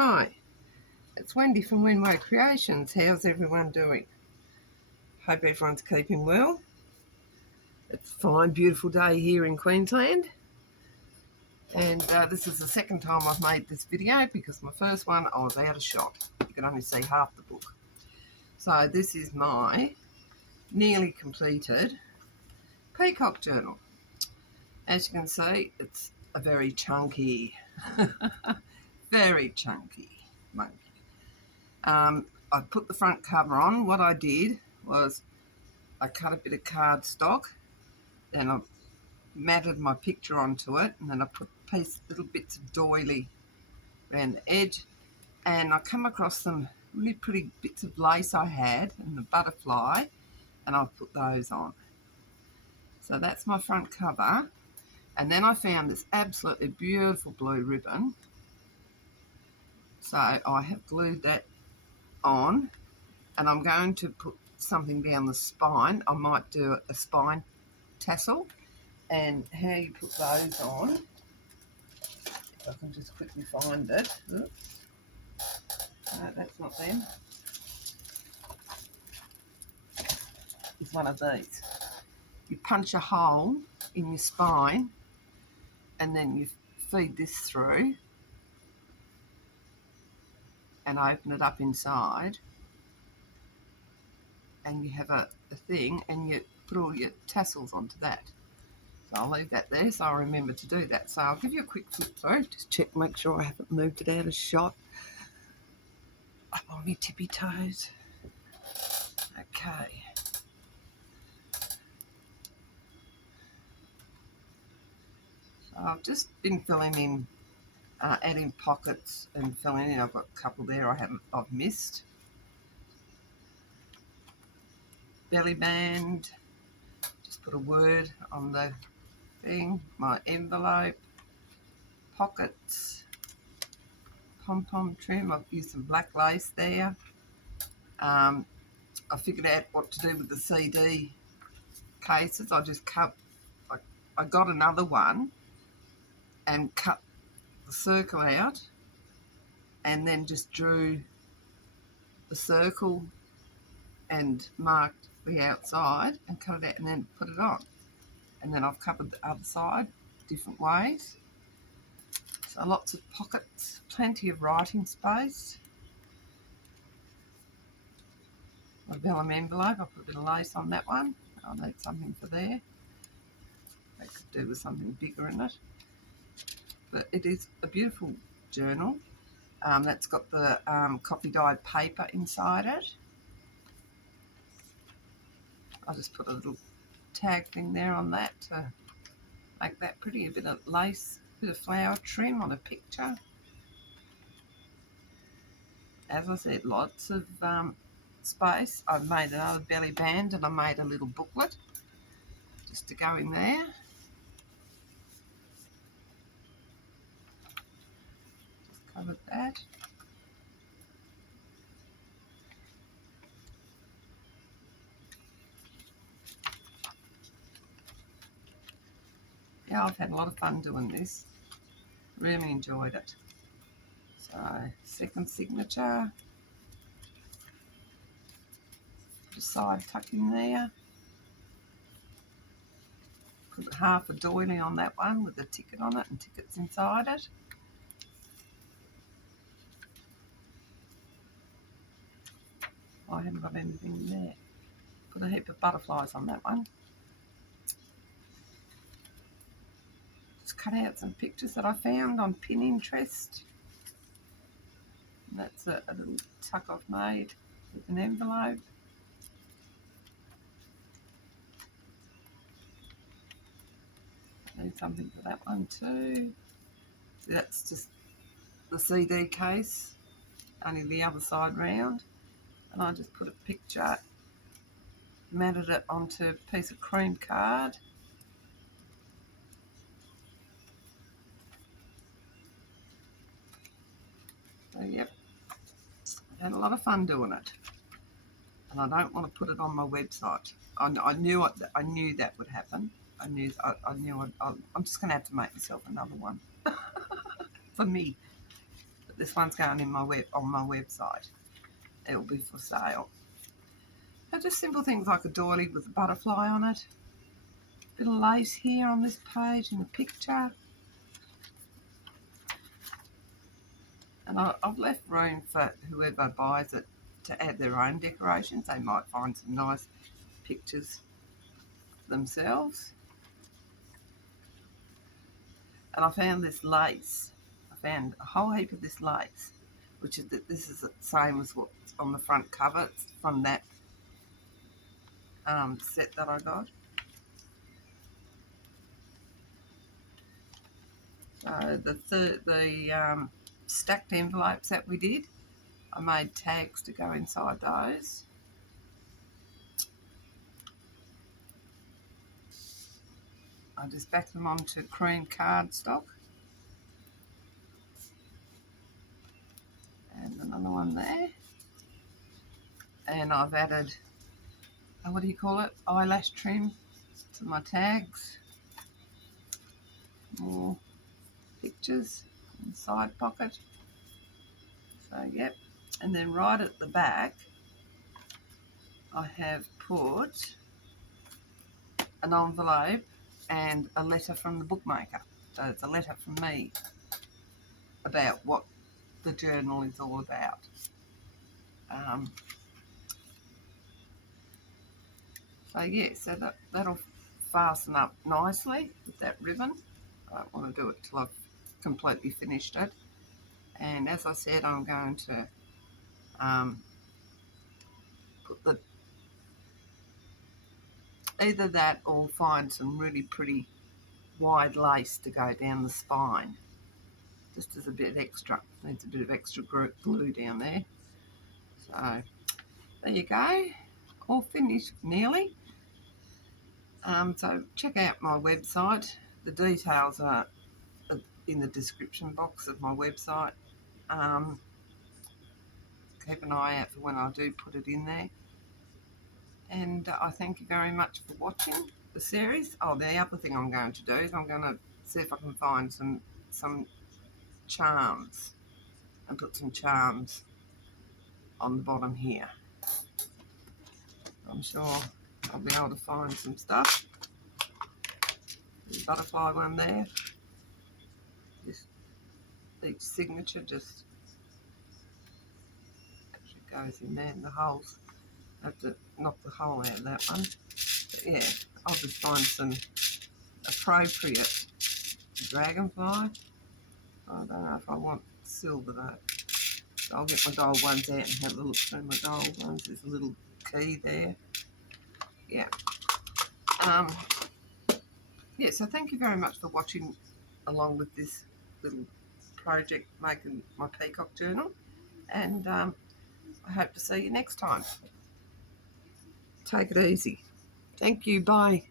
Hi, it's Wendy from Winway Creations. How's everyone doing? Hope everyone's keeping well. It's a fine, beautiful day here in Queensland. And this is the second time I've made this video because my first one I was out of shot. You could only see half the book. So this is my nearly completed Peacock journal. As you can see, it's a very chunky, very chunky monkey. I put the front cover on. What I did was I cut a bit of cardstock, and I matted my picture onto it, and then I put little bits of doily around the edge, and I come across some really pretty bits of lace I had and the butterfly, and I've put those on. So that's my front cover. And then I found this absolutely beautiful blue ribbon, so I have glued that on, and I'm going to put something down the spine. I might do a spine tassel, and how you put those on, if I can just quickly find it. Oops. No, that's not them. It's one of these. You punch a hole in your spine, and then you feed this through and open it up inside, and you have a thing, and you put all your tassels onto that. So I'll leave that there so I'll remember to do that. So I'll give you a quick flip through, just check, make sure I haven't moved it out of shot. Up on my tippy toes. Okay. So I've just been filling in, adding pockets and filling in. I've got a couple there I've missed. Belly band. Just put a word on the thing. My envelope. Pockets. Pom-pom trim. I've used some black lace there. I figured out what to do with the CD cases. I just cut, I got another one and cut the circle out, and then just drew the circle and marked the outside and cut it out and then put it on. And then I've covered the other side different ways. So lots of pockets, plenty of writing space. My vellum envelope, I put a bit of lace on that one. I'll need something for there. I could do with something bigger in it. But it is a beautiful journal. That's got the coffee dyed paper inside it. I'll just put a little tag thing there on that to make that pretty. A bit of lace, a bit of flower trim on a picture. As I said, lots of space. I've made another belly band, and I made a little booklet just to go in there. Just covered that. Yeah, I've had a lot of fun doing this. Really enjoyed it. So, second signature. Put a side tuck in there. Put half a doily on that one with a ticket on it and tickets inside it. I haven't got anything in there. Put a heap of butterflies on that one. Just cut out some pictures that I found on Pinterest. And that's a little tuck I've made with an envelope. I need something for that one too. So that's just the CD case, only the other side round. And I just put a picture, matted it onto a piece of cream card. So yep, I had a lot of fun doing it, and I don't want to put it on my website. I knew that would happen. I knew I'm just going to have to make myself another one for me. this one's going in on my website. It'll be for sale. So just simple things like a doily with a butterfly on it. Bit of lace here on this page in the picture. And I've left room for whoever buys it to add their own decorations. They might find some nice pictures themselves. And I found this lace. I found a whole heap of this lace, which is this is the same as what's on the front cover. It's from that set that I got. So the stacked envelopes that we did, I made tags to go inside those. I just backed them onto cream cardstock. And another one there. And I've added, what do you call it, eyelash trim to my tags. More pictures in the side pocket. So, yep. And then right at the back, I have put an envelope and a letter from the bookmaker. So it's a letter from me about what the journal is all about. So yeah, so that'll fasten up nicely with that ribbon. I don't want to do it till I've completely finished it. And as I said, I'm going to put either that or find some really pretty wide lace to go down the spine, just as a bit extra. Needs a bit of extra glue down there. So there you go, all finished nearly. So check out my website. The details are in the description box of my website. Keep an eye out for when I do put it in there. And I thank you very much for watching the series. Oh, the other thing I'm going to do is I'm going to see if I can find some charms and put some charms on the bottom here. I'm sure I'll be able to find some stuff. There's a butterfly one there. Each signature just actually goes in there in the holes. I have to knock the hole out of that one. But yeah, I'll just find some appropriate dragonfly. I don't know if I want silver though. So I'll get my gold ones out and have a look through my gold ones. There's a little key there. Yeah. Yeah, so thank you very much for watching along with this little project making my Peacock journal. And I hope to see you next time. Take it easy. Thank you. Bye.